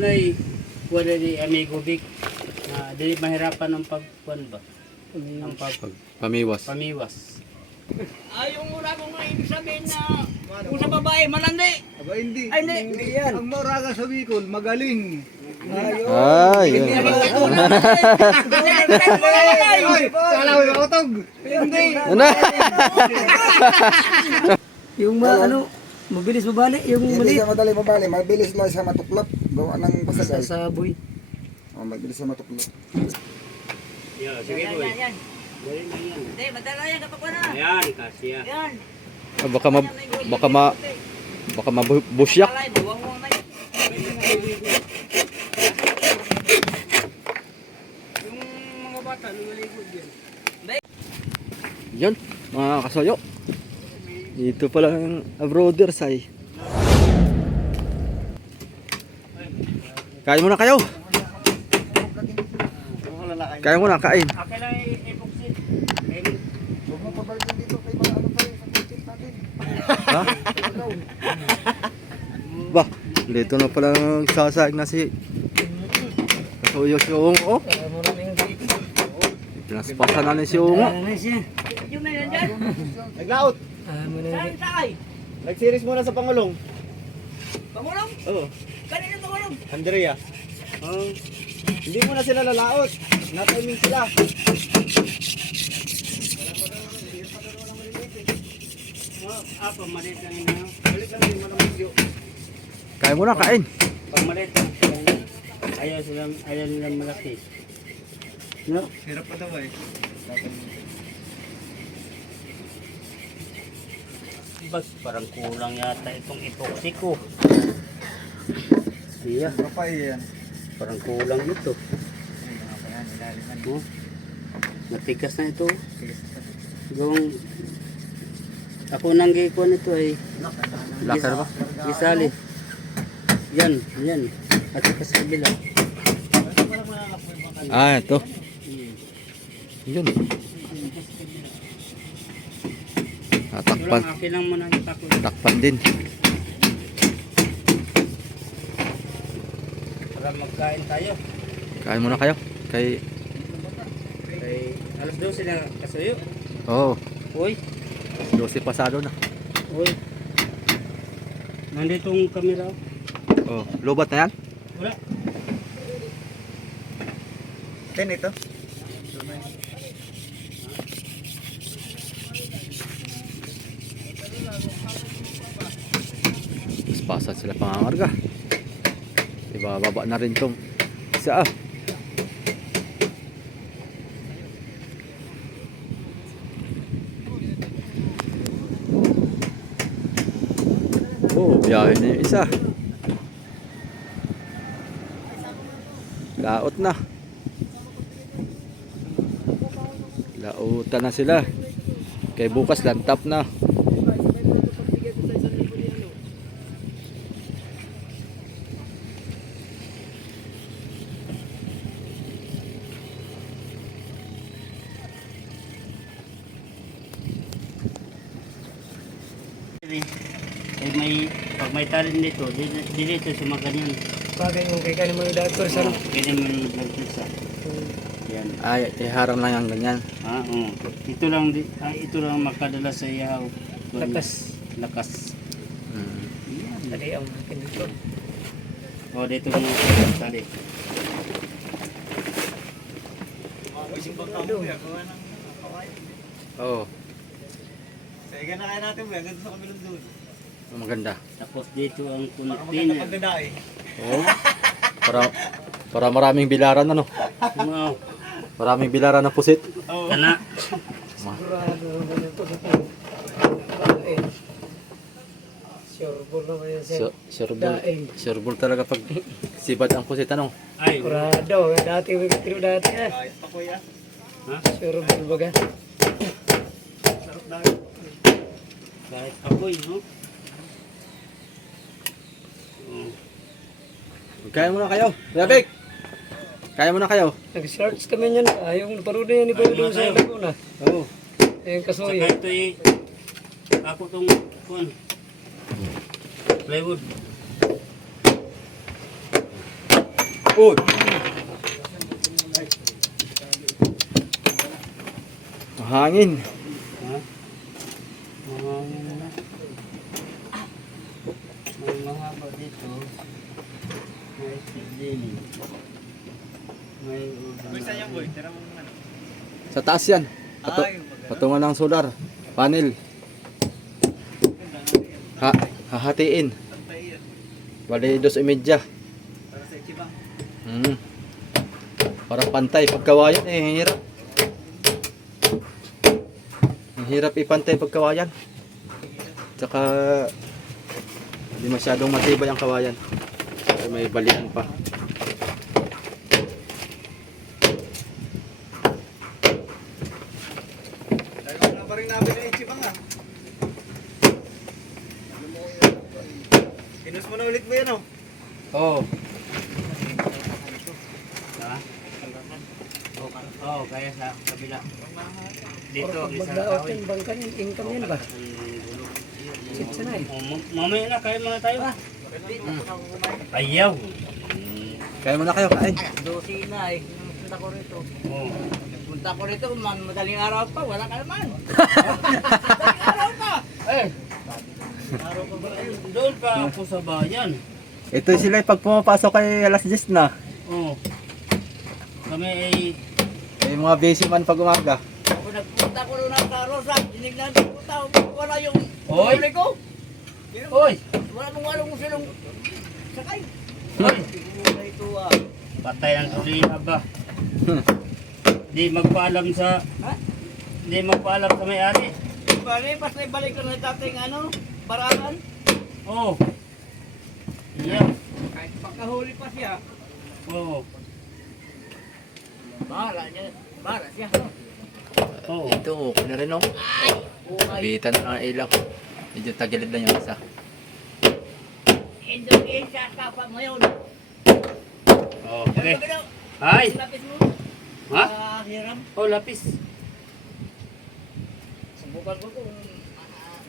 Munay, wala di amigo Vic. Di mahirapan ng pagkuan ba? Ang Pamiwas. pamiwas. Yung mura ko nga ibig sabihin na kung sa babae, malandi. Aba, hindi. Ay, hindi. Hindi yan. Ang moraga sa Bicol, magaling. Yun. Ay, kala ko yung utog. Hindi. Ano? Yung ano, mabilis mabali, yung Hindi maliit. siya madali mabali, mabilis lang siya matuklap. Gawa ng basagay. Sa saboy. Oh, mabilis siya matuklap. Yeah, sige boy. Yan. Dali lang yan. Hindi, madala yan kapag wala. Ayan, kasya. Yan. Baka mabusyak. Alay, buwang-buwang na yun. Yung mga bata, lumaligod yan. Yun, mga kasoyo. Dito pala ang brothers ay. Kain muna kayo. Kain muna, kain. Akin lang epoxy. Huwag mo pabalikin dito kay mga ano tayo sa kitchen natin. Ha? Ba, dito na pala nagsasayag na si Kasoyo si Ungo. Pinaspasan na ni si Ungo. Ano siya? Yung may nandyan. Naglaot. Saan sakay? Nag-series muna sa Pangulong. Pangulong? Oo. Kanina pangulong? Andrea. Hindi mo na sila lalaot. Na-timing sila. Apa, maliit lang yun. Balik lang yung mga video. Kain muna, kain. Pag maliit lang. Ayaw nilang malaki. No? Hirap pa daw eh. Bas, parang kulang yata itong epoxy ko. Iya, Kapay yan. parang kulang ito. Oh, matigas na ito. Gawang ako nang gikuan ito ay Lakar ba? isali. Yan. At saka sa kabila. Ito. Yun. Takpan. Akin lang muna yung takot. Takpan din. Para magkain tayo. Kain muna kayo. Kay Ay, alas 12 na kasuyo. oh, Uy, 12 pasado na. uy. Nandito ang kamera. Oh, lobat na yan. Wala. Ten ito. Pasad sila pangangarga. Ibababa na rin tong isa. Oh, biyahe na yung isa. Laot na. Lautan na sila. Kay bukas lantap na. Pag may talent dito, dito sa mga ganyan. Bagay yung kay kanimo yung doctor sa ano. Ganyan mo yung nagpisa. Yan. Ay, iharang lang yung ganyan. Oo. Ito lang makadala sa iyaw. Lakas. Lakas. Dali ang akin dito. O, dito mo tali. Oo, Sige na kaya natin, buya. Ganda sa kabilong doon. maganda. Tapos dito ang Maganda kuntina. pagdada eh. Oo. Para maraming bilaran ano. Wow. Maraming bilaran na pusit. Kana. Sigurado naman ito sa ito. Sureball naman yan siya. Daing. Sureball talaga pag sibad ang pusit ano. Ay. Sigurado. Dati may katiro dati ah. Kahit pa kuya. Ha? Sureball baga. Sarap dahil. Kahit apoy, no? Kaya muna kayo. Rabik! Kaya muna kayo. Nag-search kami niyan. Yung naparoon na yan ni Pedro sa Laguna. Oo. Yung Saka kasoy. ito ako tong kuan. Plywood. Uy! Hangin. Ha? May mahaba dito. May sidin. May udang. Sa taas yan. Patungan ng solar. Panel. Hahatiin. Bali 2.5. Para pantay. Pagkawayan hirap. Ang hirap ipantay pagkawayan. Tsaka hindi masyadong matibay ang kawayan. May balian pa. Wala pa rin namin na Ichibang ah. Kinus mo na ulit mo yan oh. Oh. Ha? Oh, kaya sa kabila. Dito, isa Magdaot kahoy. yung bangkan yung income yan ba? Sitsa na eh. Mamaya na, kaya muna tayo. Ayaw. Kaya muna kayo kain. Dosi na eh. Punta ko rito. Oh. Punta ko rito, madaling araw pa, wala ka naman. Madaling araw pa. Eh. Doon pa ako sa bayan. Ito sila pag pumapasok kay alas 10 na. Oh. Kami ay May mga busy man pag umaga. Ako nagpunta ko doon ng karosa, dinignan ko tao, wala yung Oy! huli ko. Oy! Wala nung walong silong sakay. Oy! Ito ah. Patay ang tuliha ba? Di magpaalam sa... Ha? Di magpaalam sa may-ari. Bali, basta ibalik ko na dating barangan. Oh. Yeah. Kahit pagkahuli pa siya, Oh. bahala siya. Oh. Ito, okay na rin oh. Bitan na ang ilaw. Medyo tagilid lang yung isa. Indonesia, kapag mo yun. Oh, okay. Ay! Lapis mo. Ha? Hiram. Oh, lapis. Subukan ko kung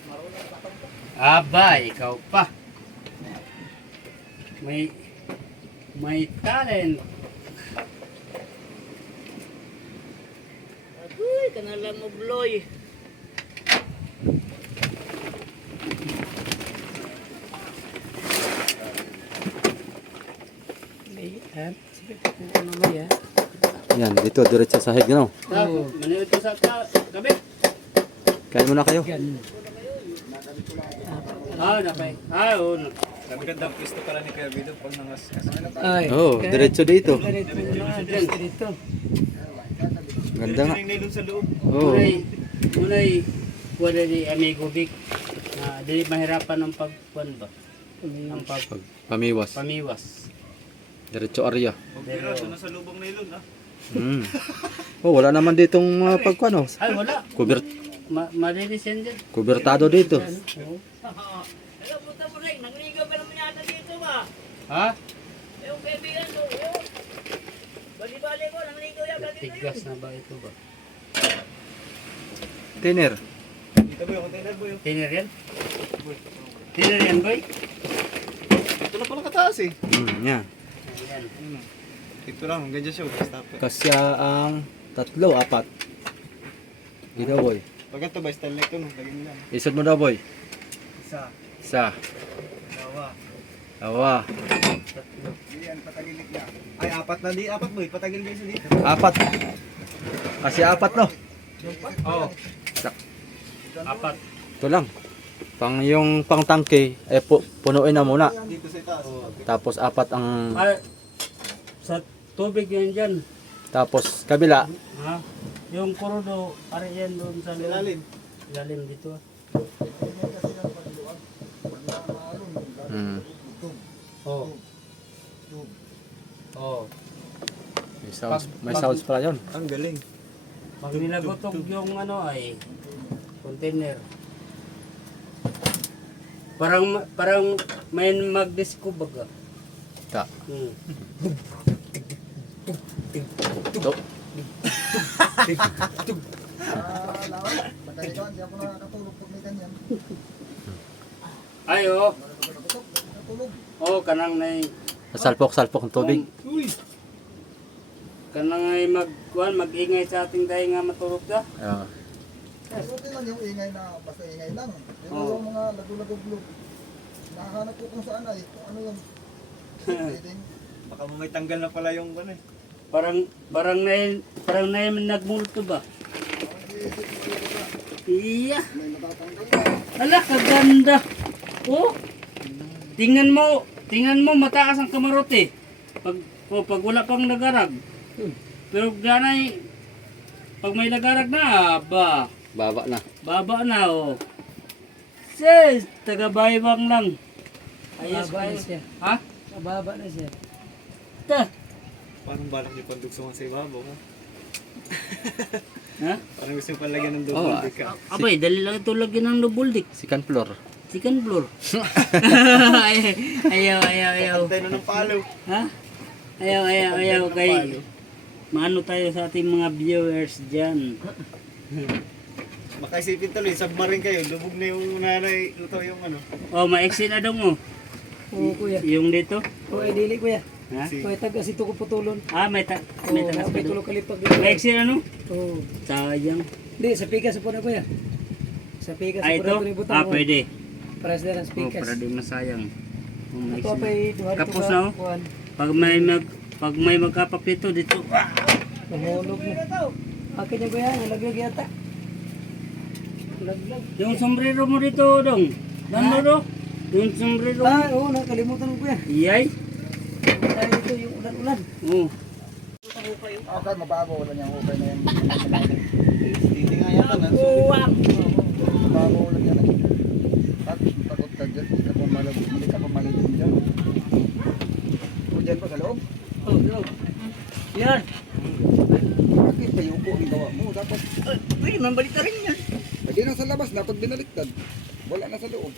marunong pa ito. Aba, ikaw pa. May talent. Agoy, kanalang mo bloy. Ayan. Sige, kung ano may Yan, dito, diretso sa hig no. Manood ko sa gabi. Kain muna kayo. Yan. Napay. Oo. Magandang pwesto pala ni Kuya Bido pag nangaskas. Ay. Oh, diretso dito. Ganito na, dito. Ganda nga. Yung nailon sa loob. Oh. Unay, wala ni Amigo Vic. Dili mahirapan ang pagkuan ba? Ang Pamiwas. pamiwas. Diretso area. Pero doon na sa lubong nailon ah. Oh, wala naman ditong pagkuan oh. Ay, wala. Malilisen din. Kubertado dito. Hello, punta mo rin. Nangligaw pa naman yata dito ba? Ha? Yung kaibigan ko, yun. Bali-bali ko, nangligaw yata dito yun. Tigas na ba ito ba? Tiner. Dito boy, container boy. Tiner yan? Tiner yan, boy? Ito na pala kataas eh. Yan. Ayan. Ito lang, ganyan siya. Stop. Kasya ang 3, 4. Dito boy. Pag ito ba, style na ito. Lagyan mo lang. Isod mo daw boy. Isa. Isa. Dalawa. Awa. Yan, patagilid na. Ay, 4 na di. 4 boy, patagilid din sa dito. 4. Kasi 4 no. Oo. Sak. 4. Ito lang. Yung pang tangke ay punuin na muna. Dito sa itaas. Tapos 4 ang Sa tubig yan dyan. tapos kabila. Ha? Yung kurudo, pare yan doon sa Ilalim. Ilalim dito. Oh. Oh. May sounds pala yun. Ang galing. Pag nilagotog yung ay container. Parang may mag-disco baga. Ta. To. Ay, oh. Oh, kanang na Salpok-salpok ng tubig. Uy! Kanang ay mag-ingay sa ating dahil nga matulog ka. Ah. Buti lang yung ingay na, basta ingay lang. Yung Oo. yung mga lagu-lagu-glug. Nakahanap ko kung saan ay, kung ano yung feeding. Baka mo may tanggal na pala yung ano eh. Parang na yung nagmulto ba? Iya. May matatanggal na. Ala, kaganda. Oh. Tingnan mo mataas ang kamarote. Pag wala pang nagarag. Pero ganay pag may nagarag na, Baba na. baba na oh. Sis, taga-baybang lang. Ayos Mababa na kayo. siya. Ha? Mababa na siya. Ta. Parang balak niyo pandugsungan sa ibabaw ha. Ha? Parang gusto yung palagyan ng Oo, double deck ka. Abay, dali lang ito lagyan ng double deck. Second floor. Second floor. ayaw. Pantay na ng palo. Ha? Ayaw. Kay maano tayo sa ating mga viewers dyan. Makaisipin tuloy, submarine kayo, lubog na yung nanay, luto yung ano. Oh, maiksi na daw mo. Oo, kuya. Yung dito. Oo, ay dili, kuya. Ha? Kuya, taga si Tuko Putulon. Ah, may Oo, tagas pa may doon. tulog kalipag. Maiksi na no? Oo. Sayang. Hindi, sa pikas po na, kuya. Sa pikas Ah, po ito? na ni Butang. Ah, pwede. Paras na lang sa Oh, pikas. para di masayang. Oh, maiksi Ito na. pa duha Kapos na, oh. Kuan. Pag may magkapapito dito. Mahulog na. Akin niya, kuya. Nalaglag yata. Nalaglag. Yung sombrero mo dito, dong. Ano do? Yung sombrero mo. Ah, oo, nakalimutan ko, kuya. Iyay. Dahil dito yung ulan-ulan. Oh. Okay, mababaw lang yung hukay na yan. Hindi nga yata na. Mababaw lang yan. Takot ka dyan, hindi ka pa malagin dyan. O dyan pa sa loob? Oh, no. Yan. Bakit tayo po ang gawa mo? Dapat, Uy, mambalik ka rin yan. hindi na sa labas, dapat binaliktad. Wala na sa loob.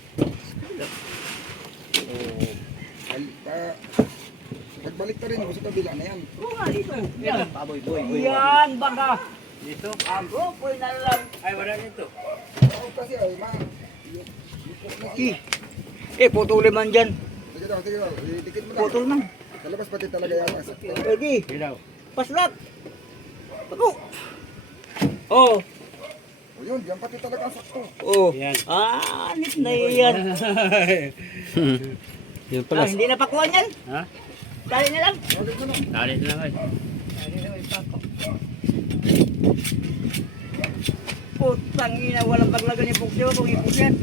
Pagbalik ka rin mo sa kabila na yan. Oo nga, dito. Yan. Baboy, boy. Yan, baka. Dito. Ako, po'y na lang. Ay, wala dito. Oo, kasi ay Putulin man dyan. Sige daw, dikit mo lang. Putol man. Sa labas pati talaga yan. Pwede. Ilaw. Paslat. Ako. Oh. O yun, yan pati talaga ang sakto. Oh. Yan. Anit na yan. Yun pala. Hindi na pakuha yan. Ha? Dali na lang. Dali na lang ay. Putang ina, walang paglagan yung puksyo. Kung ipok yan.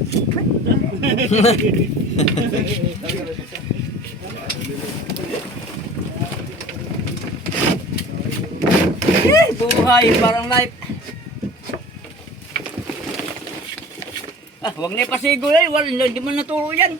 Buhay, parang life. Huwag na ipasigo yan. Hindi mo naturo yan.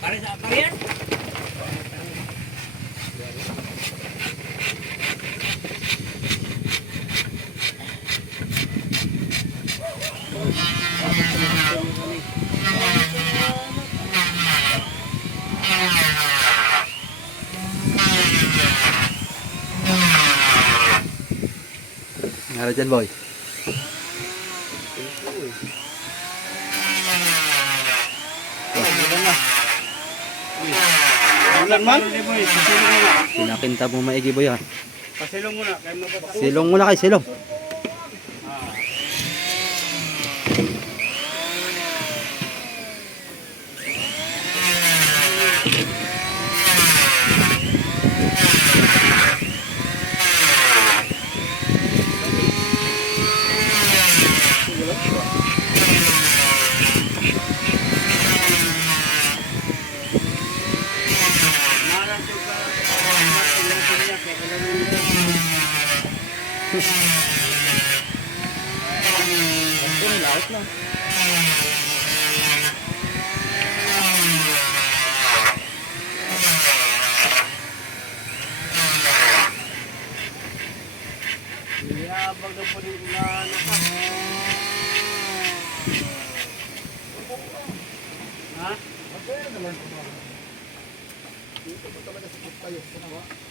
Para sa apa yan? Ngara dyan, boy. Ulan man? Pinakinta mo maigi, boy, ha. Pasilong muna. Kaya mababa. Silong muna kay silong.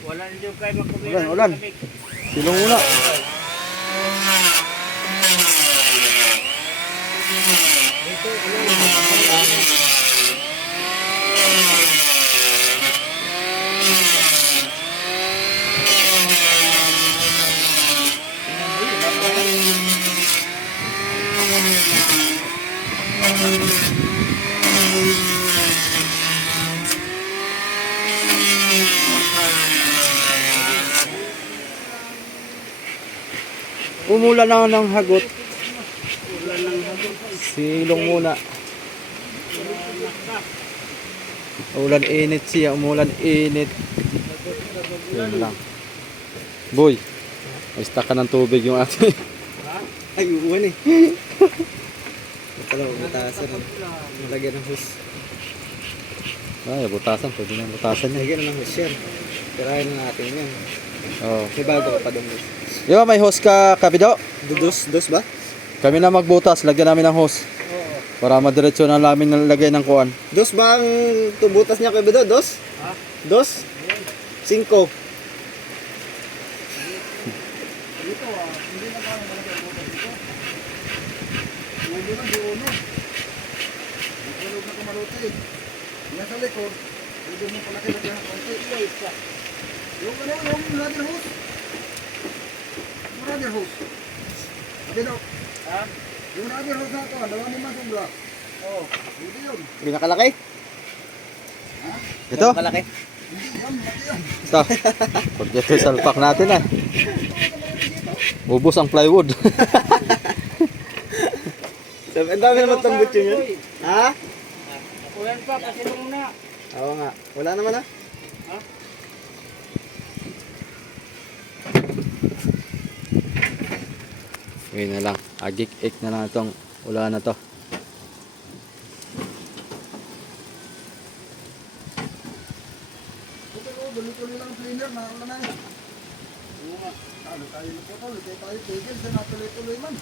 Wala na dyan kayo magkumira. Ulan, ulan. Silong muna. Umulan na ng hagot. Silong muna. Ulan init siya, umulan init. Yun lang. Boy, may stock ka ng tubig yung ate. Ay, uwan eh. Ito lang, butasan. Nalagyan ng hose. Ay, butasan. Pwede na butasan niya. Nalagyan ng hose yan. Tirahin na natin yan. Oh. May bago pa doon hose. Di ba may hose ka, Kabido? Dos ba? Kami na magbutas, lagyan namin ng hose. Para madiretso na namin nalagay ng kuan. Dos ba ang tubutas niya kay Bedo? Dos? Ha? Dos? 5. Yan sa likod, pwede mo palaki lagyan ng konti. Yung ano, yung rubber hose. Yung rubber hose. Sabi daw. Ha? Yung rubber hose na ito, 2 sobra. Oo, hindi yun. Pinakalaki? Ito? Pinakalaki? Hindi yan, mati yan. Ito. Pag ito salpak natin ah. Ubus ang plywood. Sabi, ang dami naman tong butyo yun. Ha? Ulan pa, pasilong muna. Oo nga. Wala naman ah. Ha? Ngayon na lang. Agik-ik na lang itong ulan na to. Ito ko, tuloy-tuloy lang ang cleaner na ulan na yun. Oo nga. Ano tayo naputol, hindi tayo tigil sa natuloy-tuloy man.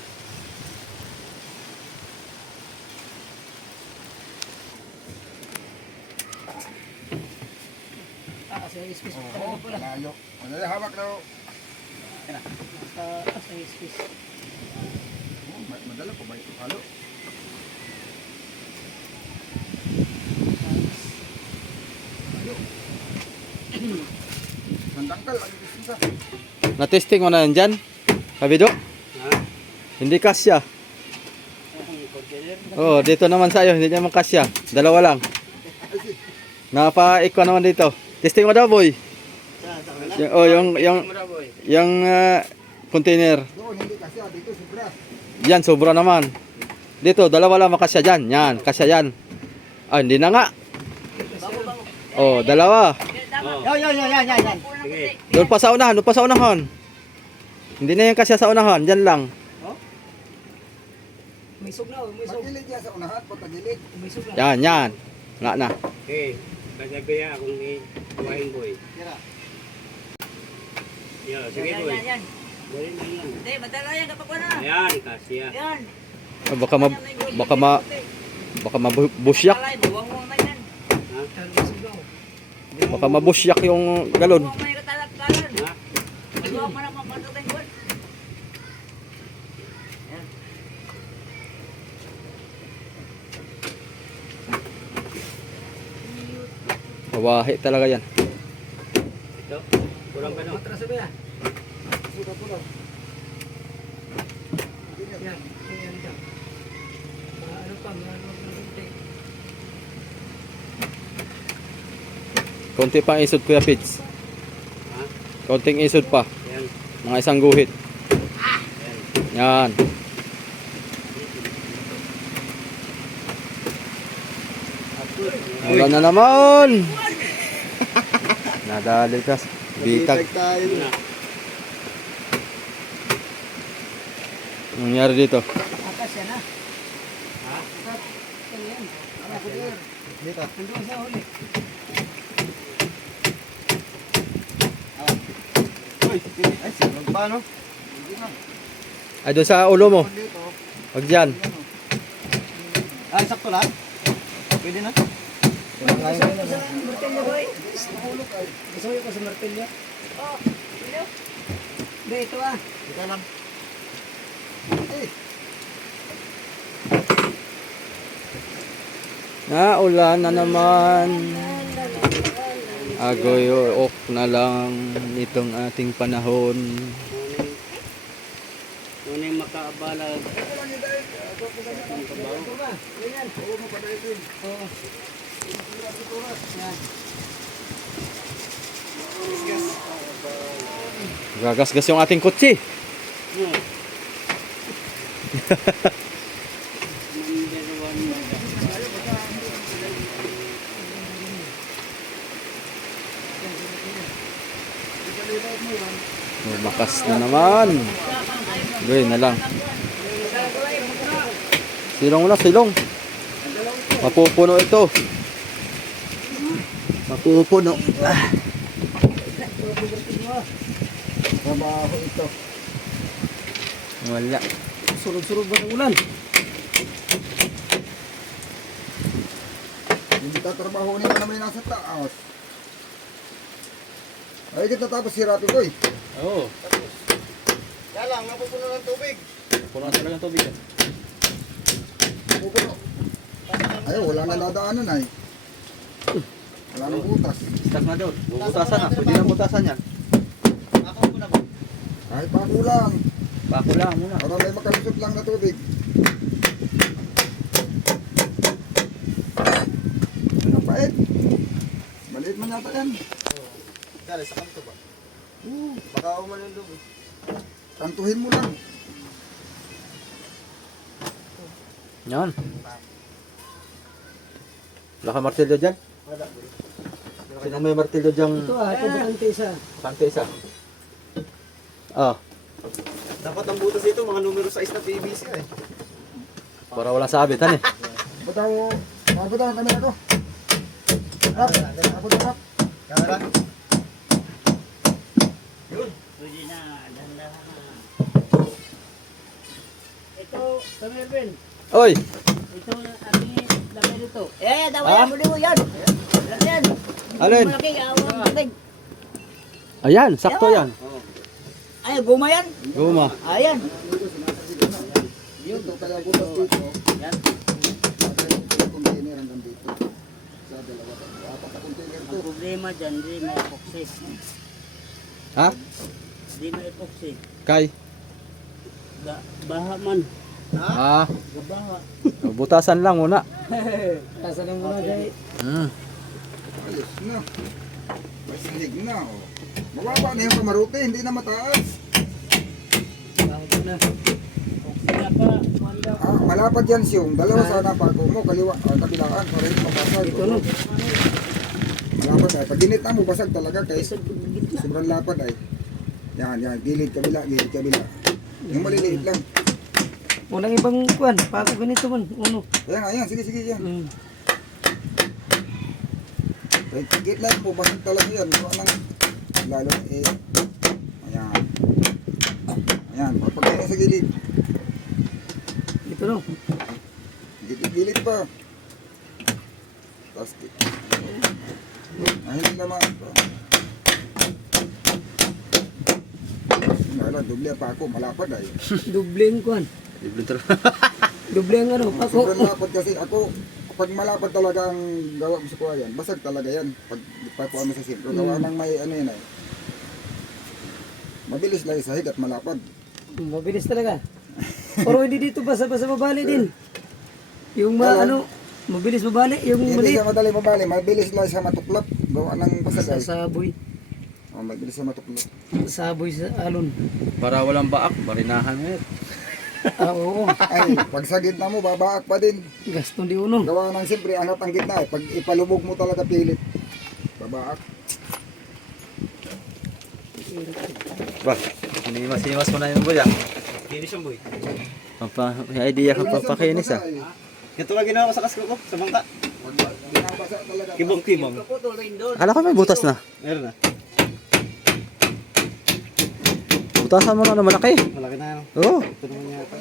Sa iskis. Oo, malayo. Madali, hawak daw. Sa iskis. Madala po ba ito? Halo. Mandangkal, ang isa. Na-testing mo na yan dyan? Kabido? Ha? Hindi kasya. Ang container. Oh, dito naman sa'yo. Hindi naman kasya. Dalawa lang. Napa-ikwa naman dito. Testing mo daw, boy. Yung Mura boy. container. Doon, hindi kasi. Dito, sobra. Yan, sobra naman. Dito, dalawa lang makasya dyan. Yan, kasya yan. Ah, hindi na nga. Oh, dalawa. Oh, Yan. sige. Doon pa sa unahan, doon pa sa unahan. Hindi na yan kasya sa unahan. Dyan lang. May sug na, may sug. Pagilid yan sa unahan, pagilid. May sug na. Yan, yan. Nga na. Okay. Kasabi akong iwain boy. Yeah, sige boy. Yan. Boy na yan. Hindi, madala yan kapag wala. Ayan, kasya. Yan. Ah, baka mabusyak. Alay, buwang-buwang na yan. Ha? May sug na. Baka mabusyak yung galon. Buwang mo yung katalak-kalan. Ha? Buwang mo na mapatutay ko. Mawahi talaga yan. Ito. Kurang ka no. Matras ba yan? Suka po lang. Yan. Yan dyan. Ano pa, ano pa. Konti pang isod, Kuya Pids. Ha? Konting isod pa. Yan. Mga isang guhit. Yan. Yan. Wala na naman. Nadali ka. Bitag. tayo. Yun na. Anong nangyari dito? Akas yan ha. Ha? Yan yan. Dito. Nandun sa huli. Ay, sinong pa no? Ay, doon sa ulo mo. Dito. Huwag dyan. Ah, sakto lang? Pwede na? Sa butenya boy. Gusto ko sa martilyo. Oh, ano? Be, ito ah. Ika lang. Eh, Ulan na naman. Agoy ok na lang itong ating panahon. Ano yung makaabala. ito lang yun dahil. Ito ba? Ganyan. Oo, mapadahil din. Oo. Gagasgas yung ating kotse. No. Number one na. Makas na naman. Gawin na lang. Silong na, silong. Mapupuno ito. Mapupuno. Trabaho ito. Wala. Surog-surog ba ng ulan? Hindi tatrabaho nila na may nasa taas. Ay, kita tapos sirapin ko eh. Oo. Kaya lang, napupuno ng tubig. Puno na talaga ng tubig. Napupuno. Ay, wala na dadaanan ay. Wala nang butas. Stuck na doon. Bubutasan na. Pwede na butasan yan. Kahit pako lang. Bako lang muna. Para may makalusot lang na tubig. Ano pait? Maliit man yata yan. Dali, sa kanto ba? Baka umalan doon. Kantuhin mo lang. Yan. Wala ka martilyo dyan? Sino may martilyo dyan? Ito ito bakante isa. Kante isa. Ah, Dapat ang butas dito, mga numero 6 na PVC eh. para walang sabitan eh. Butaw ang kamera ko. Rap, abot rap. Kamera? Pwede na. Dahan-dahan na. Ito, Samervin. Oy! Ito ating lagay dito. Dawaya mo din yan. Yan. Alin? Malaki, awang tubig. Ayan, sakto yan. Ay, guma yan. Guma. Ayan. Ito kaya butas dito. Yan. Container hanggang dito. Sa dalawa. Apat na container to. Ang problema dyan, di may epoxy. Ha? Di may epoxy. Kay? Baha man. Ah, Gabaha. butasan lang muna. Tasan lang muna kay. Ayos na. May sahig na. Oh. Mababa na yung kamarote, hindi na mataas. Kaya pa, wala. Malapad yan siyong. Dalawa sana pako mo, kaliwa, kabilaan, para hindi mabasag. Ito no. Malapad ay. Pag ginit na mo, basag talaga kay sobrang lapad ay. Yan, gilid kabila, gilid kabila. Yung maliliit lang. Walang ibang kuan. Pako ganito man. Uno. Kaya nga, yan, sige, yan. Mm. Kaya git lang po, basag talaga yan. Lalo, ayan. Ayan, pagpagkita sa gilid. Ito no. Gilid pa. Tapos, hindi naman. Wala, doble pa ako, malapad ay. Dubleng kuan. Dubleng ano. Pako. Sobrang lapad kasi ako, pag malapad talaga ang gawa mo sa kuha yan, basag talaga yan. Pag papuan mo sa sintro, gawa ng may ano yan ay. Mabilis lang sa higat, malapad. Mabilis talaga. Pero hindi dito basa-basa mabali din. Yung ano, mabilis mabali. Yung Hindi maliit. siya madali mabali, mabilis lang siya matuklap. Gawa ng basag Sa ay. saboy. Oh, mabilis siya matuklap. Saboy sa alon. Para walang baak, marinahan mo yun. Oo. Ay, pag sa gitna mo, babaak pa din. Gaston di uno. Gawa ng siyempre, angat ang gitna eh. Pag ipalubog mo talaga pilit, babaak. Ba, sinimas mo na yung boy ah. Kinis yung boy. May idea ka papakinis ah. Ito lang ginawa ko sa kasko ko, sa bangka. Binabasa talaga. Kibong-kibong. Akala ko may butas na. Meron na. Butasan mo na naman malaki. Malaki na yan. Oo. Ito naman yata.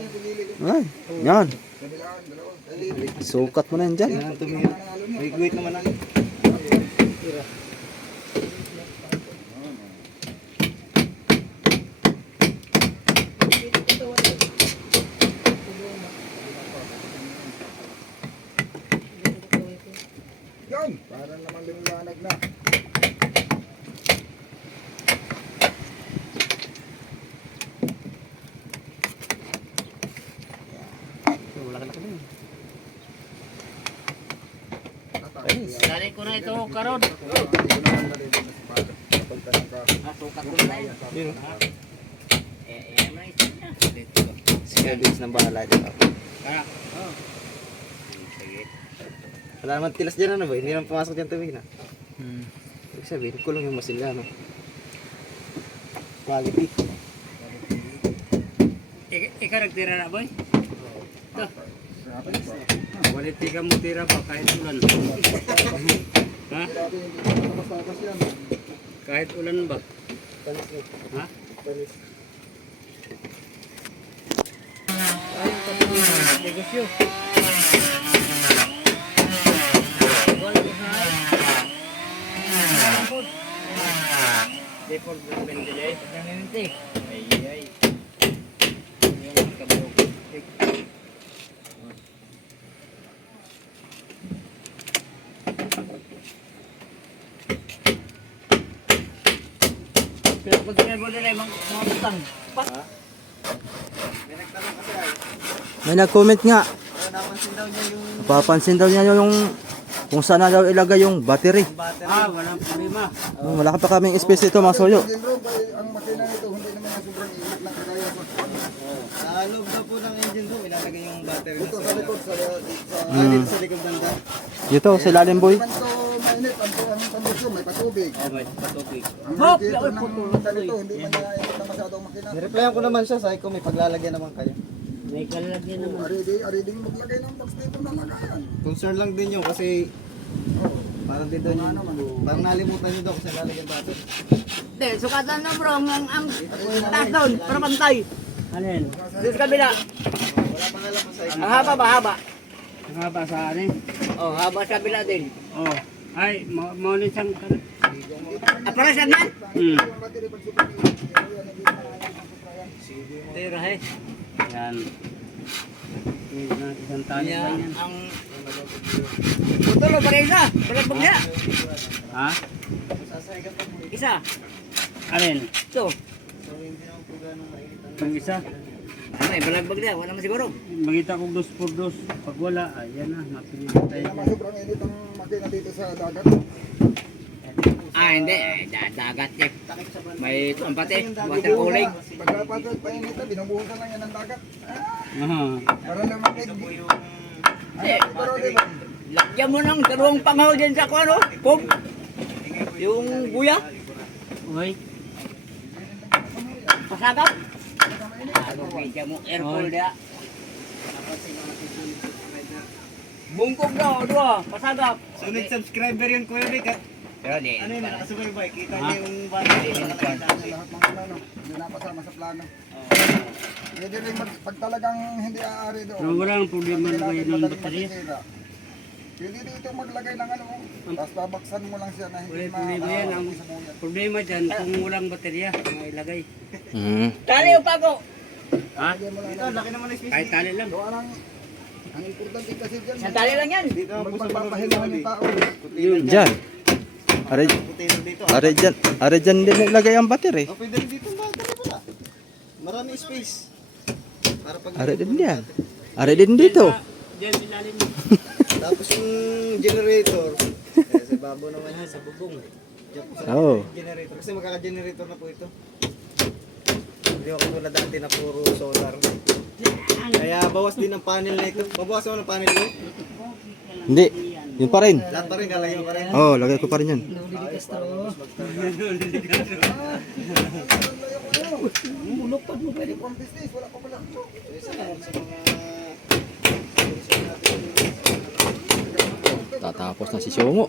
Ay, yan. Kabilaan, dalawa. Ay, Sukat mo na yan dyan. Yan, tumingin. May guhit naman na. maliwanag na. Dali ko na ito karon. Nasukat ko na yun. Yun. May isa na. Si Kevin ng bahala dito. Kaya, Wala naman tilas dyan ano ba? Hindi naman pumasok dyan tubig na. Hmm. Ibig sabihin, kulong yung masilya, no? Quality. ikaw nagtira na boy? Ito. Quality ka mo tira pa kahit ulan. Ha? Kahit ulan ba? Ha? Negosyo. Depol berbeda ya. Nanginti. Ay ay. Yung kabog. Pero pag tinabol nila yung mga butang. May nag-comment nga. Napansin daw niya yung Papansin daw niya yung kung saan na daw ilagay yung battery. Walang problema. Wala ka pa kaming space dito, mga soyo. Engine room, ang makina nito, hindi naman na sobrang init na kagaya sa sa loob daw po ng engine room, ilalagay yung battery dito na sa likod, sa dito sa likod ng dam. Dito, sa ilalim boy. Hindi man to mainit, ang kondisyon, may patubig. May patubig. Ang Hop! radiator Yaoy, ng putol. ganito, hindi man naiinit na masyado ang makina. Nireplyan ko naman siya, sabi ko may paglalagyan naman kayo. May kalalagyan naman. Aridi yung maglagay ng box dito na lagayan. Concern lang din yun kasi parang din doon yung, parang nalimutan nyo daw kasi lalagyan battery. Hindi, sukatan na bro. Ang taas doon. Para pantay. Alin? Dito sa kabila. Wala pa nga lang po sa Ang haba ba? Haba. Ang haba sa ano eh? Oh, haba sa kabila din. Oh. Ay, maulit siyang kalat. Para saan man? Tira eh. Yan. Isang tali lang yan. Ang putol o para isa. Balagbag niya. Ha? Isa. Alin? Ito. Yung isa? Ano eh, balagbag niya. Wala naman siguro. Magita kong 2x2. Pag wala, ayan na. Mapinitay Naman na. sobrang init ang makina dito sa dagat. Ah, hindi. Dagat eh. May ang pati. Water cooling. Pagkapagod pa init, binubuhusan lang yan ng dagat. Aha. Para lumamig. Eh, Pero di ba? lagyan mo ng dalawang pangaw dyan sa kung ano. Pum. Yung buya. Okay. Pasagap. Ano kaya mo air cool dia. Bungkog daw, dua. Pasagap. Sunod subscriber yung Kuya Rick at Pero di. ano yun, nakasubaybay, kita Ha? niya yung battery. Lahat ng plano, hindi napasama sa plano. Pwede rin pag talagang hindi aari doon. Pero walang problema na kayo ng baterya. Pwede dito maglagay ng ano, tapos babaksan mo lang siya na hindi Wala problema yan. Ang sa buyan. problema dyan, kung walang baterya, mga ilagay. Hmm. Tali o pago. Ha? Dito, laki naman ng space. Kahit tali lang. Gawa lang, ang importante kasi dyan, Isang tali lang yan. Dito ang puso magpapahingahan yung tao. Yun. Diyan. Are, container dito. are dyan din ilagay ang battery. Oh, pwede rin dito ang battery pala. Marami space. Para pag Are din yan. Are din dito. Diyan ilalim. tapos yung generator. Sa babo naman yan, sa bubong. Diyan po sa Oo. generator. Kasi magkaka-generator na po ito. Hindi ako tulad dati na puro solar. Kaya bawas din ang panel na ito. Mabawas mo ng panel ko. Hindi. Yun pa rin. Lahat pa rin, lalagyan pa rin. Oh, lagay ko pa rin yun. Mulupad mo pwede pang business, wala pa pala. Tatapos na si Siongo.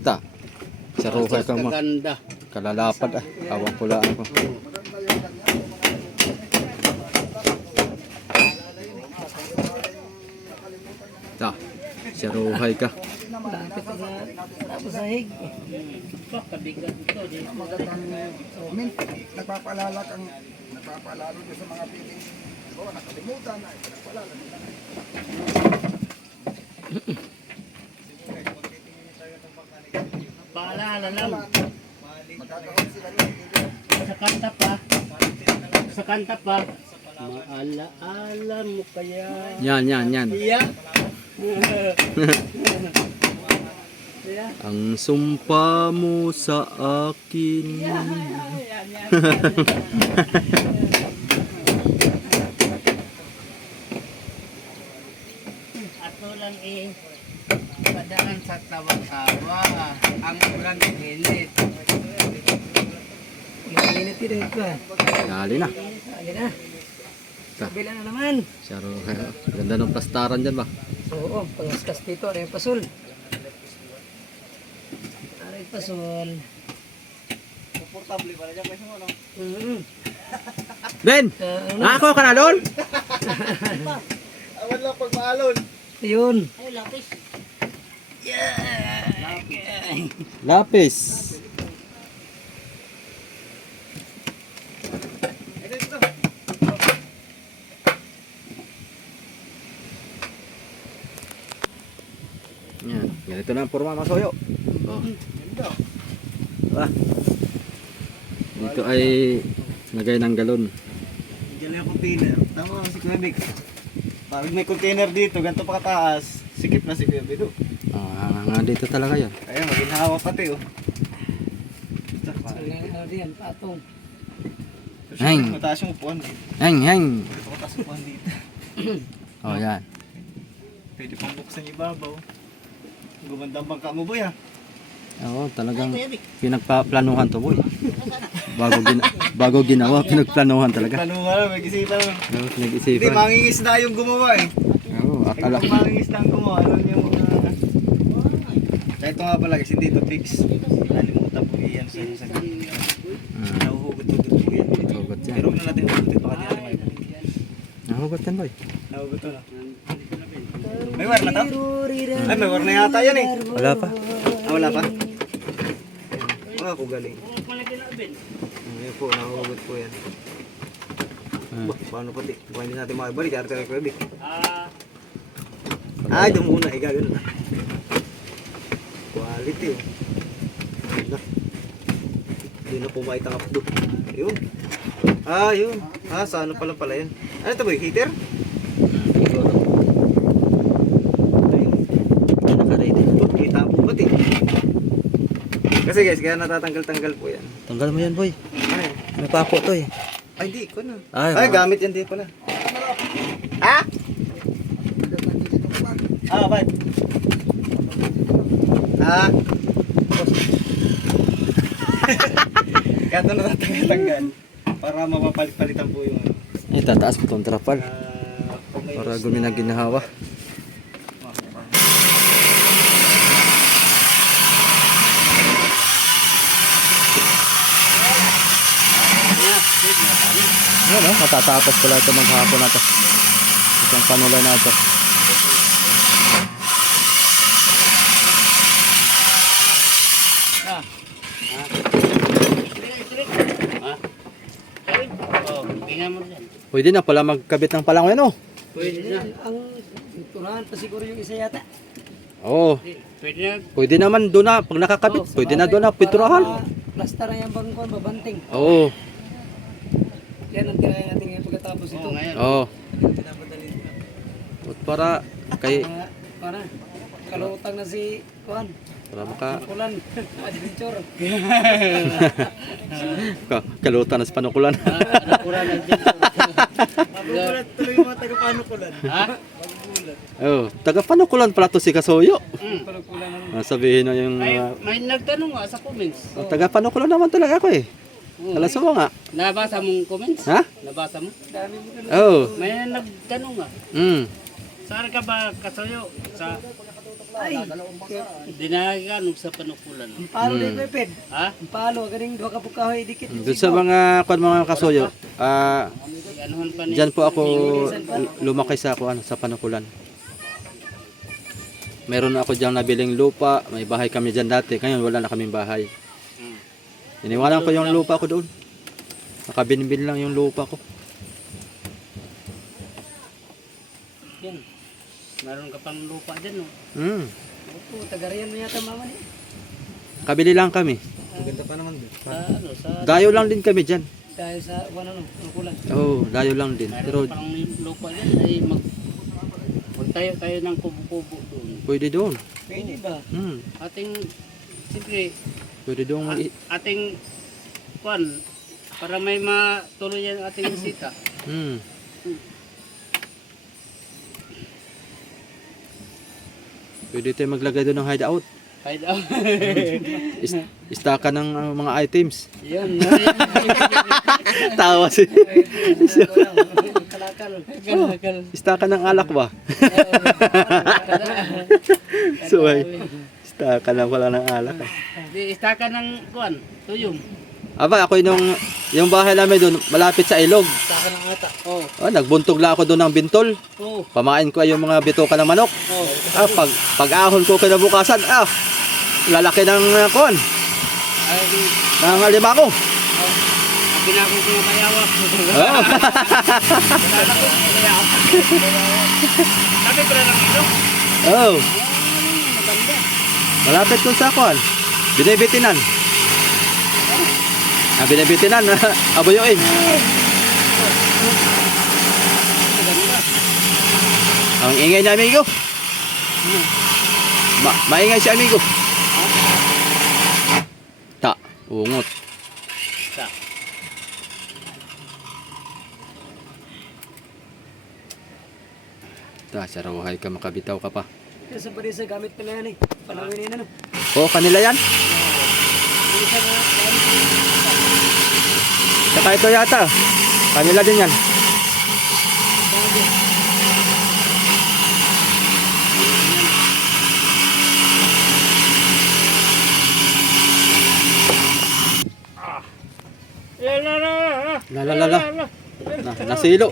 Ta. Sa ruhay ka mo. Ganda. Kalalapad ah. Awang kulaan ko. Ta. Sa ruhay ka. Tapos sahig. Kabigat ito. Di. Magandang mint, nagpapaalala kang nagpapaalala ko sa mga piling. Oh, nakalimutan na, nagpapaalala nila. Paalala lang. Magkakaon sila dito. Sa kanta pa. Sa kanta pa. Maalaala mo kaya. Yan. Iya. Ang sumpa mo sa akin. Ato lang padaan sa tawa-tawa. Ang ulan init. Mainit din ito ah. Dali na. Dali na. Kabila na naman. Saro, ganda ng plastaran dyan ba? Oo, pangaskas dito. Ano yung pasol? Ano yung pasol? Komportable pala dyan kasi mo, no? Ben! Ako ka na doon? Awan lang pag maalon. Ayun. Lapis. Yan, ganito na ang forma mga soyo. Oh. Ah. Dito ay lagay ng galon. Diyan lang yung container. Tama si Kuya Vic. Pag may container dito, ganito pa kataas, sikip na si Kuya Vic. Nga dito talaga yan. Ayun, maginahawa pati oh. Ano diyan? Patong. Hang. Mataas yung upuan dito. Hang. Mataas yung upuan dito. Oh, yan. Pwede pang buksan yung ibabaw. Gumanda ang bangka mo boy ah. Oo, talagang pinagpaplanuhan to boy. Bago ginawa, pinagplanuhan talaga. Plano nga lang, mag-isipan mo. Oo, Hindi, pinag-isipan. mangingisda yung gumawa eh. Oo, Ay, akala. kung mangingisda ang gumawa, alam niyo mga... Kaya ito nga pala guys, hindi ito fix. Nalimutan po iyan sa nahuhugot-hugot po yan. Hugot yan. Pero huwag na natin hugutin, baka di natin makibalik. Nahugot yan boy. Nahugot to na. May war na to? Ay, may war na yata yan eh. Wala pa. Ah, wala pa? Mga ako galing. Ayun po, nahuhugot po yan. Bah, paano pati? Baka hindi natin makibalik, arte na Kuya Vic. Ay, doon muna, gano'n na. Quality oh. Ayun na. Hindi na pumayit ang updo. Ayun. Ah, yun. Ah, sa ano pala yun. Ano ito boy? Heater? Ayun. Naka-ready. Oh, kita po pati. Kasi guys, kaya natatanggal-tanggal po yan. Tanggal mo yan boy. Ay, May pako to eh. ay di ko na. Ay, Ay, mga- gamit yan din pala. Ha? Ah, bye. Ah. Kaya ito natatanggal-tanggal. Para mapapalit-palitan po yung ano. Ay, tataas mo itong trapal. Kung may Para isda. gumina ginahawa. Yan o, matatapos pala ito maghapon na ito. Itong panulay na ito. Tingnan mo dyan. Pwede na pala magkabit ng palangoy ano? Pwede na. Ang turahan pa siguro yung isa yata. Oo. Pwede na. Pwede naman doon na, pag nakakabit, pwede na doon na pinturahan. Plaster na yung bangkuan, babanting. Oo. Yan ang tirayan natin ngayon pagkatapos ito. Oo, ngayon. Oo. At para kay Para kalutang na si Juan. para maka Kulan. Adventure. kalutan na sa panukulan. Nakuran lang dyan. Magugulat tuloy yung mga taga-panukulan. Ha? Oh, taga panukulan pala to si Kasoyo. Kulan na. Sabihin na yung May nagtanong nga sa comments. taga panukulan naman talaga ako eh. Alas mo nga. Nabasa mong comments? Ha? Nabasa mo? Dami mo ganun. Oh. May nagtanong nga. Saan ka ba kasayo? Sa Ay, dinagan sa panukulan. ang palo din ko ipid. Ha? Ang palo, ganing duha ka pukahoy, dikit. Doon sa mga Kasoyo, Anuhan pa ni. diyan po ako lumaki sa sa panukulan. Meron ako diyan nabiling lupa, may bahay kami diyan dati. Ngayon wala na kaming bahay. Iniwanan ko yung lupa ko doon. Nakabinbil lang yung lupa ko. Yan. Meron ka pang lupa dyan, no? Hmm. Opo, tagariyan mo yata mama niya. Kabili lang kami. Maganda pa naman din. Sa ano, sa Dayo lang din kami dyan. Dahil sa ano, ang kulang. Oo, dayo lang din. Pero Pero parang yung lupa yan ay magtayo tayo ng kubo-kubo doon. pwede doon. Pwede ba? Ating, siyempre, Pwede doon. ating, kwan, para may matuloy yan ating bisita. Pwede tayo maglagay doon ng hideout. Kahit ako. Istaka ng mga items. Yun. Tawa si. Kalakal. Istaka ng alak ba? So ay, istaka lang pala ng alak. Di, istaka ng, kwan, tuyong. Aba, ako yung bahay namin doon, malapit sa ilog. Saka ng ata. Oh, Nagbuntog lang ako doon ng bintol. oh, Pamain ko yung mga bituka ng manok. oh. Pag-ahon ko kinabukasan, lalaki ng kuwan, Ay, di, ng lima ko. pinako ko yung mayawa. Oo. Pinako ko yung mayawa. Sabi ko na lang ito. Oo. Maganda. Malapit ko sa kuwan. Binibitinan. Binibitinan. Aboyoin. Ang ingay ni amigo. Maingay si amigo. Ungot. Ta. Sarawahay ka, makabitaw ka pa. Sa parisa gamit pa na yan eh. Panawin na no. Kanila yan? Saka ito yata. Kanila din yan. Lalala. Nasilo.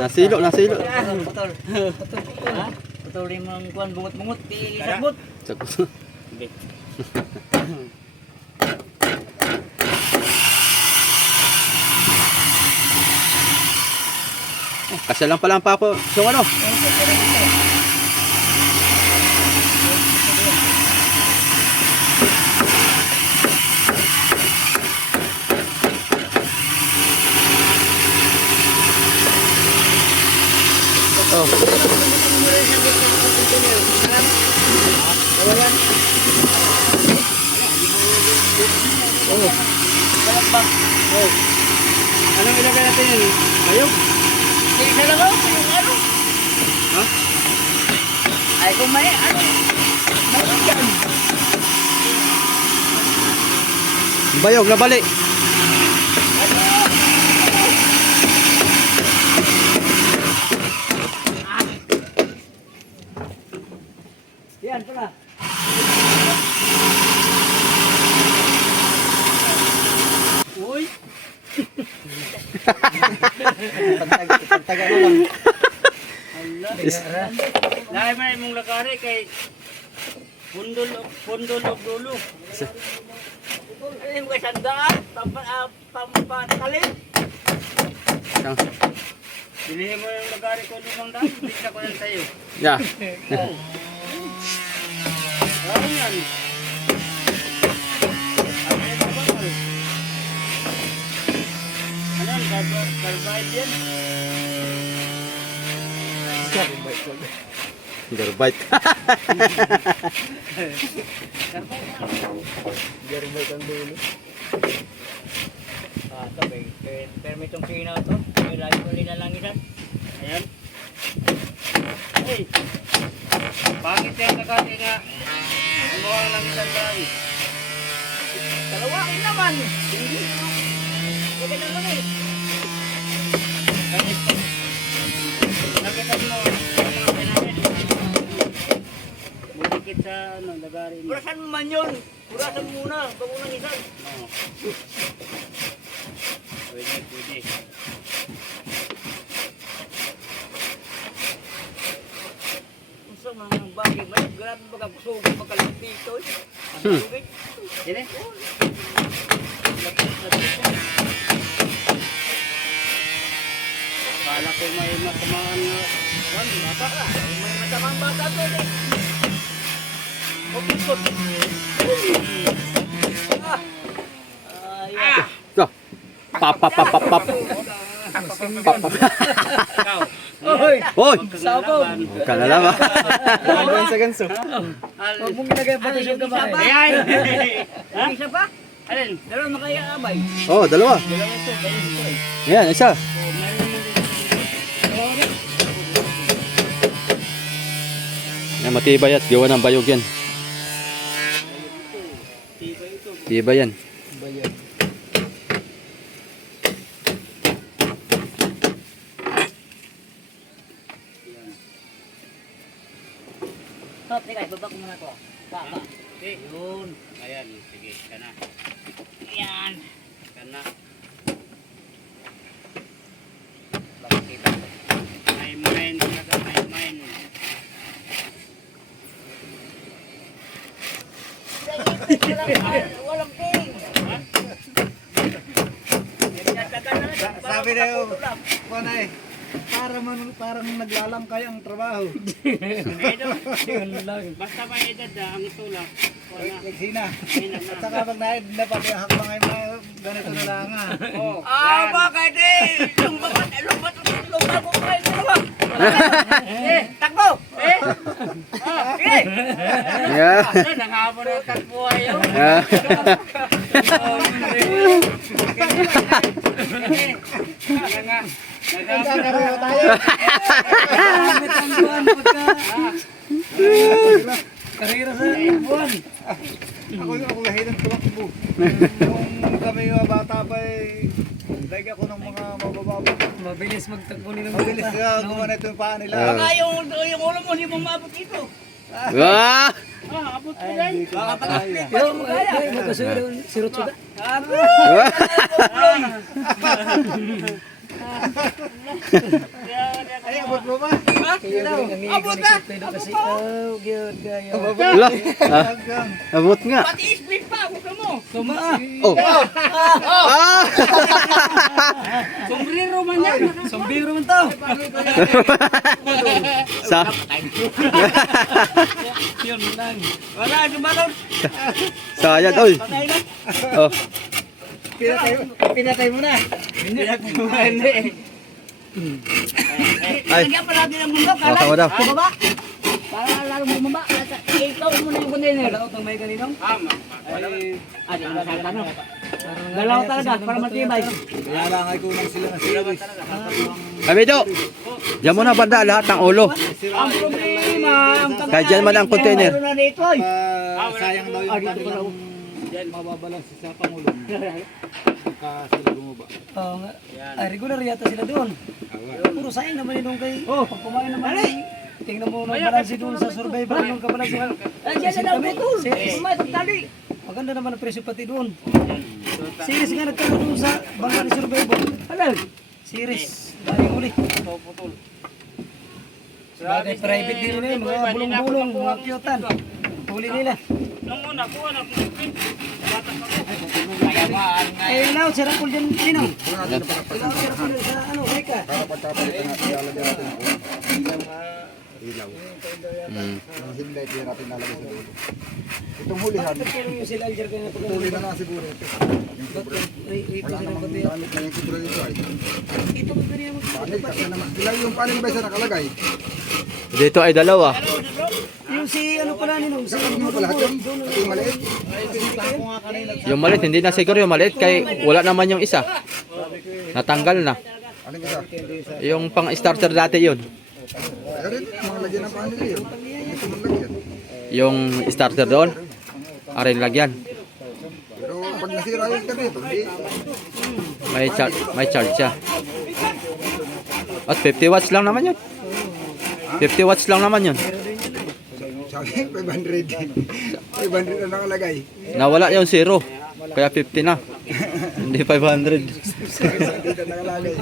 Nasilo. putol. Ha? Putulin mo ang kuwan, bungot-bungot, sagbot. Kasi lang pala ang pako. So ano? Anong ilagay natin yun? Bayog? Isa lang ako, yung ano. Ha? Ay kung may ano. Mayroon dyan. Bayog na bali. Yan pala. Uy! Pagtaga na lang. Dahil may mong lakari kay pundol o dulo. Hindi mo kayo sandaan. Pampatalin. Bilihin mo yung lakari ko 500, bigla ko lang tayo. Yeah. Ano yan? Ano yan? Carbide yan? Garbite. Garibay ang dulo. Ito, permit yung pinaw to. May layo ko linalangitan. Ayan. Hey! Bakit yan nakati nga? Ang mga lang isang dahil. Dalawain naman. Huwag na naman eh. Nakita mo ang mga pinamin. Budikit sa lagari mo. Purasan mo man yun. Purasan mo muna. Bago nang isan. Oo. Pwede. Sa mga bagay man. Grabe baga gusto ko magkalit dito. Ano lugay? Sini? Kala ko may masamaan nga. Bata. May masamang bata to eh. Go. Pap pap pap pap pap. Pap pap. Oy! Hoy! Sabog! Kalala ba? Hanggang sa ganso. Huwag mong ilagay pa sa kamay. Ayan! Ha? Isa pa? Alin? Dalawa makaya-abay. Oh, dalawa. Yan, isa. Yan, matibay at gawa ng bayog yan. Tibay yan. Top, teka, ibaba ko muna to. Pa. Yun. Ayan, sige, kana. Ayan. Kana. Bakit? May mine, talaga may mine. Walang ting. Sabi na yung, panay, parang naglalangkay ang trabaho. Basta may edad na, ang tulak. Wala. Nagsina. Ayun na. At saka pag napatihak mga ganito na lang ah. Oh, Ah, yan. bakit eh? Lumbat ko kayo dalawa. Takbo! Sige! Yeah. Ano, nanghabol ng takbuhay yun. Yeah. Nagkakaroon tayo. Gamit ang buwan pagka... Karira sa buwan. Ako lahi ng tumakbo. Nung kami mga bata pa lagi ako ng mga mabababa. Mabilis magtakbo nilang Mabilis buta. nga gumawa ito yung paa nila. Baka yung ulo mo, hindi mo maabot dito. Ah! Ah, abot ko rin. Baka pala. Yung, magkasuyo sirot suda. Ay, abot mo ba? Abot na! Kasi, oh, good kayo. Wala. Ah, abot nga. Pati split pa, huwag ka mo. Tumaa! Oh. Ah! Sombrero man yan. Sombiro man to! Sa Yun lang. Wala, dumalon. sayad oy. Patay na. Oh. Pinatay mo na. Pinatay mo na, hindi. Ay. Lagyan pa natin ang bundok, Oh, tama daw. Bumaba. Para lalo bumaba. Ikaw mo na yung container. Wala utang may kaninong? Ah, di ba sa tanong? Dalawa talaga, para matibay. Kaya lang ay kulang sila na series. Amido. Diyan mo na banda lahat ng ulo. Ang problema, ang Kahit dyan man ang container. Meron na dito, eh. Sayang daw yung kanilang mababalansi sa Pangulo. Pagka sila bumaba. Oo nga. Ay, regular yata sila doon. Puro sayang naman yun kay... Oh, pag kumain naman eh. Tingnan mo nung balansi doon sa survivor nung kabalansi. Andiyan na daw betul. May pagtali. Maganda naman ang presyo pati doon. Series nga nagkaroon doon sa bangka ni survivor. Ano? Series. Daling uli. Bagay private din nila yun. Mga bulong-bulong, mga kyotan. Huli nila. Nung una, kuha na kung bata pa ko. Eh, ilaw, sira po dyan, Ninong. Ilaw, sira po dyan sa ano, Rika. Kapagkapalitan natin, lalagyan natin ang ilaw. Mm. Ang hindi, hindi natin lalagay sa dulo. Itong hulihan, Pero yung sila Alger kaya napagano. tuloy na lang siguro ito. Ay, ito Wala sila namang pati. gamit na yung siguro dito ay. Ito pa rin yung Panay, kasi naman. Sila yung panay ba isa nakalagay? Dito ay dalawa. yung si ano pala Ninong, si Ano pa lahat yun? Ito yung maliit. Yung maliit hindi na siguro yung maliit kay wala naman yung isa. Natanggal na. Anong isa? Yung pang starter dati yun. Pero ito, mga lagyan ng panay yun. Ito mga lagyan. Yung starter doon. Aray lagyan. Pero pag nasira yung tabi ito, hindi. May charge siya. At 50 watts lang naman yun. 50 watts lang naman yun. Sabi, 500 din. 500 na nakalagay. Nawala yung zero. Kaya 50 na. Hindi 500. 500 na nakalagay.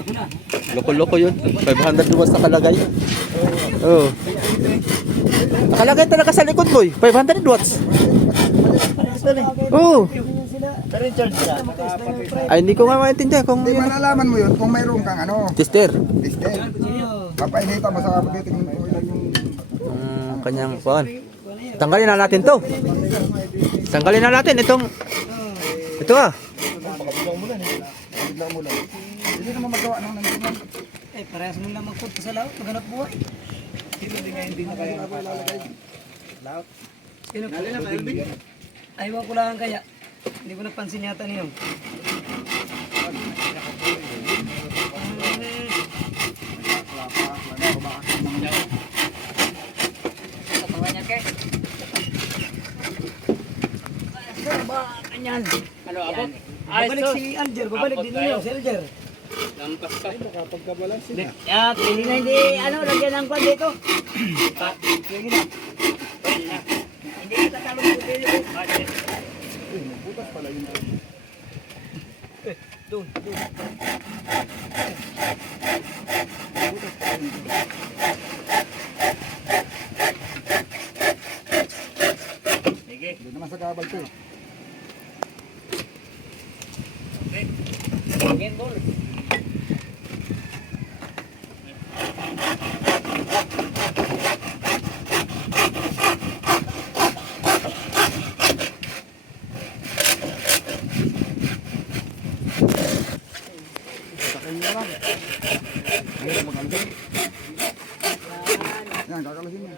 Loko-loko yun. 500 watts nakalagay. Oo. Nakalagay talaga sa likod boy. 500 watts. Oo. Ay, hindi ko nga maintindihan kung Hindi malalaman mo yun kung mayroon kang ano, tester. distel. Papainita mo sa kapatitin kung ilan yung Kanyang pan. Tanggalin na natin to. Tanggalin na natin itong... Ito ah. Hindi naman magawa ng nandun. Eh, parehas mo lang magpunta sa laot, maghanap buhay. Hindi na kaya lalagay. Sino po? Aywan ko lang kaya. Hindi ko napansin yata niyo. Kanyan. Ano, abot? Babalik si Alger, babalik din niyo, si Alger. Lampas ka. Ya, pili na hindi, lagyan ng kwan dito. Sige na. Hindi kita talong ko dito. Doon. Sige. Hindi naman sa kabal to eh. Game ball. Yan, kakalasin mo.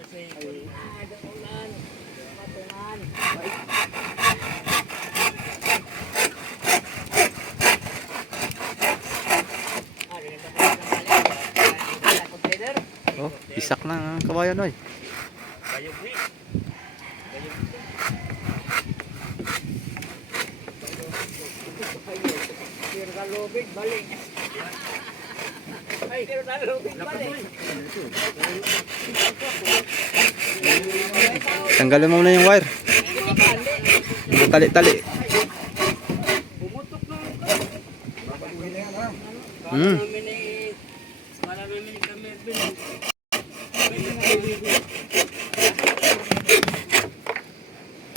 Oh, isak na ang kabayan oy. Bayog ni. Pero nalubig, balik. Ay, pero nalubig, balik. Tanggalin mo na yung wire. Yung tali-tali. Hmm. Para namin kami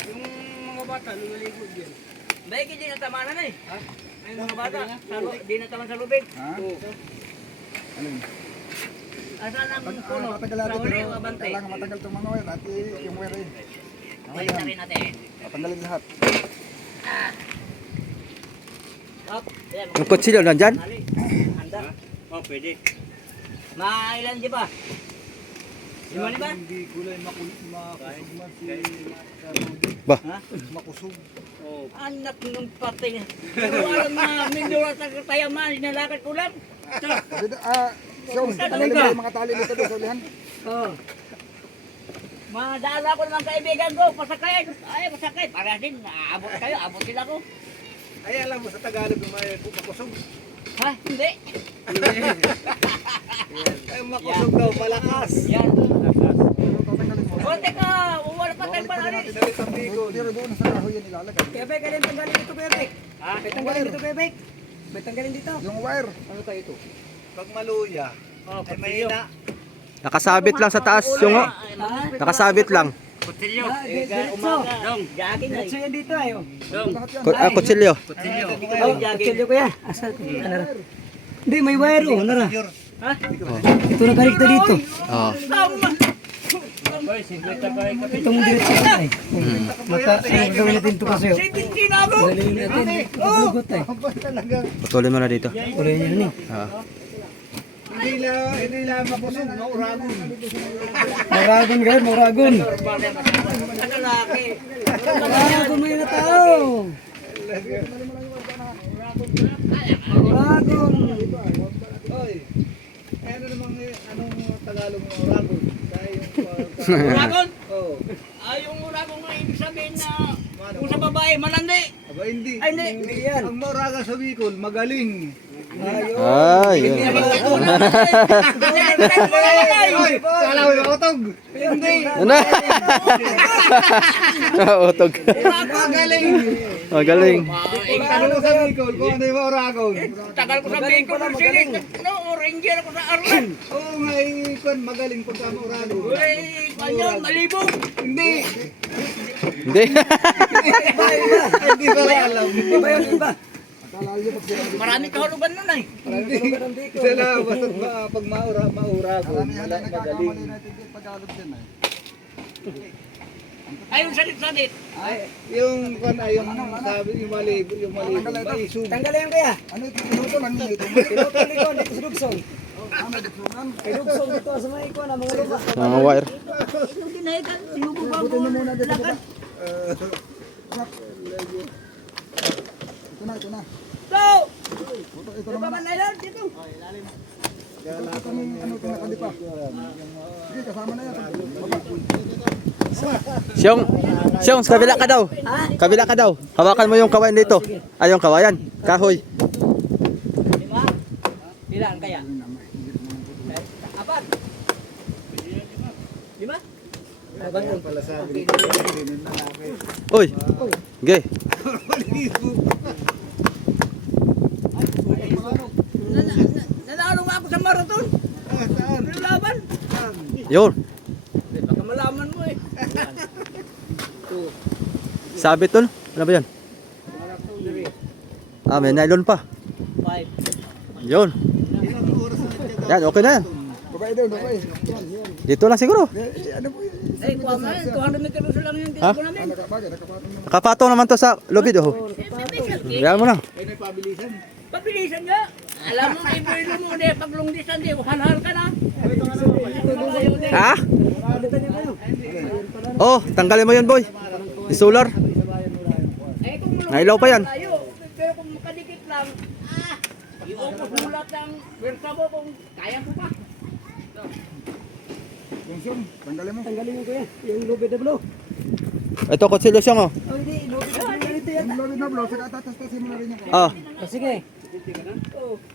yung mga bata lumaligo diyan. Baik, hindi natamanan eh. Ay, mga bata, di nataman sa lubig. Ha? Alin? Asan ang puno? Matagal natin Sa uli pero o abante? kailangan matagal itong mga wire at yung wire eh. Balik na rin natin. Patanggalin lahat. Up. Ayan, Yung kutsilyo nandyan? mali. Handa. Oh, pwede. Mailan di ba? Lima di ba? Hindi kulay makusog man si Ba? makusog. Oh, Anak nung patay. Pero alam na, mindura sa katayaman, inalakad ko lang. Sean, tanggalin mo yung mga tali dito doon sa ulihan. Oo. Madala ko naman kaibigan ko, pasakay. Ay, pasakay. Para din, naabot kayo, abot sila ko. Ay, alam mo, sa Tagalog may makusog. Ha? Hindi. Ay, makusog daw, malakas. Yan. Tatanggalin mo. O, teka, wala pa tayo pala rin. Dali sa bigo. Pero doon sa kahoy yan ilalagay. Kaya Bek, alin tanggalin dito, Kuya Bek? ha? May tanggalin dito, Kuya Bek. May tanggalin dito. Yung wire. Ano tayo ito? Pag maluya, Oh, ay mahina. Nakasabit lang sa taas yung Ha? nakasabit lang. Kutsilyo. Diretso. Dong, Jagin na. Diretso yan dito, ayo. dong. Kutsilyo. Kutsilyo. Oh, kutsilyo ko yan. Asa ko? Ano ra? Hindi, may wire oh. Ano ra? Ha? Ito na kalikta dito. Oh. Boy, 50 kayo kape. Itong diretso ko ay. Gagawin natin ito kasi. Hindi na ako. Galing natin. Maglugot ay. Putulin mo na dito. Kulay yun eh. Ah. Hindi lang makusog, mauragon. Moragon guys, Moragon. Nakalaki. Moragon may na tao. Moragon. Oy, ano namang anong Tagalog ng oragon? Kaya Uragon? oh, Ay, yung uragon nga ibig sabihin na kung sa babae, malandi. aba hindi. Ay, hindi. Hindi yan. Ang mauragan sa Bicol, magaling. Ay, yun. Oy, kala mo makutog. Hindi. Ano? Utog. Magaling. Magaling. Tanong mo sa Bicol kung ano yung oragon. Tagal ko sabihin ko ng silik. No, ranger ako sa Arlan. Oo nga, ikon, magaling pagka mauragon. Uy, kanyan, malibog. Hindi. Hindi. Hindi ko alam. Iba yun, iba. Marami kahulugan nun ay. Hindi. Sila, basta pag mauragon, magaling. Ayun, salit-salit. Yung sabi, yung mali, may sub. Tanggalin yan kaya. Ano ito, pinuto lang nyo ito. Pinutol dito, dito sa dugsong. May duksungan. Kay dugsong dito sa mga ikuan, ang mga lupa. Mga wire. Yung dinahigan, sinubo ba Butin mo? mo muna dito. Lakad. Ito na. So, Ito ano naman. ba man na yan? Dito. Kaya lahat ng ano ito nakalipa. Sige, kasama na yan. Siyong, kabila ka daw. Kabila ka daw. Hawakan mo yung kawayan dito. Ay, yung kawayan. Kahoy. Lima? Ilan kaya? Apat? Lima? Uy. Ge. Nanalo nga ako sa marathon. Ano laban? Yun. Baka malaman mo eh. Sabit tol. Ano ba yan? Ah, may nylon pa. 5. Yun. Yan, okay na yan. Babae daw, babae. Dito lang siguro. Ano po yun? Eh, kuha mo yan. 200 meters lang yung Ha? dito namin. Nakapagay, nakapatong naman. Kapatong naman to sa lobid. Oh. Yan mo na. Ay, may pabilisan. Pabilisan nga. Alam mo, may pwede mo na pag long distance, halhal ka na. Ah? Oh, tanggalin mo yun boy. Yung solar. Eh, kung Nailaw pa yan. tayo, pero kung makadikit lang, iupos mo lahat ng wersa mo kung kaya ko pa. Kungsong, tanggalin mo. Tanggalin mo kuya, yung lubid na blow. Ito, kutsilyo siyang oh. Oh, hindi, lubid na blow dito yan. Yung lobby na blow, saka tatas-tasin mo na rin yung Ah, Oh, sige.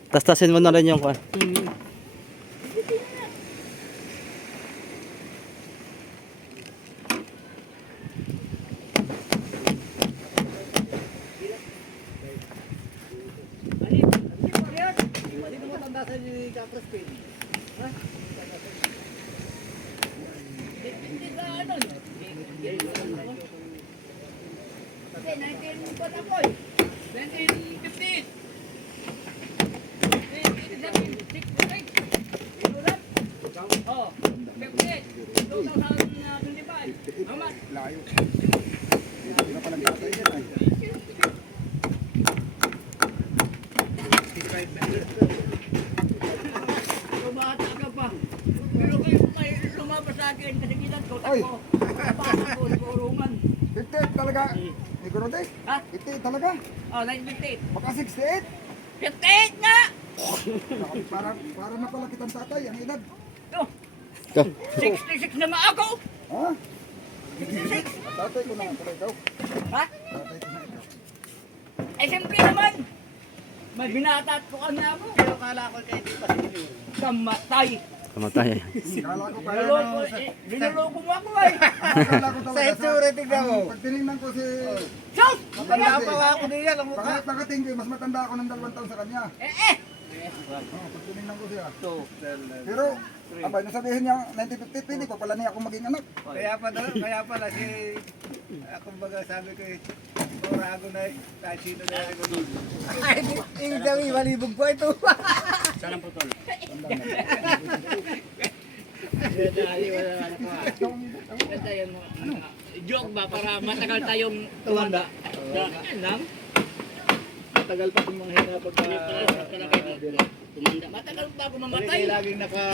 tastasin mo na rin yung kwan. layo. Hindi na palang gatay yan ay. Lumata ka pa. Pero kayo may lumabas sa akin kasi kita ko Oy. takbo. Napasok ko sa urungan. 58 talaga. Ni Gorote? Ha? 58 talaga. Oh, 958. Baka 68. 58 nga! Para na pala kitang tatay, ang edad. Oh, Ka. 66 na nga ako! Ha? Tatay ko na pala ikaw. Ha? Tatay ko na ikaw. Eh, siyempre naman! May binatat ko ka na ako. Pero kala ko kayo di pa kamatay. Kamatay. Kala ko kaya Binuloko mo ako eh. Kala ko talaga sa tignan mo. Pag tinignan ko si... Shout! Matanda pa ako niya. Pagkating ko, mas matanda ako ng 2 taon sa kanya. Eh! Pag tinignan ko siya. Pero, abay, nasabihin niya, 1950, hindi pa pala niya ako maging anak. Kaya pala si ako baga sabi ko orago na kahit sino na rin ko doon. Ay, yung kami, malibog po ito. Saan ang putol? Ganda yan mo. Joke ba para matagal tayong tumanda? Yan lang. Matagal pa kung manghina pagka Tumanda. Matagal pa ako mamatay. laging naka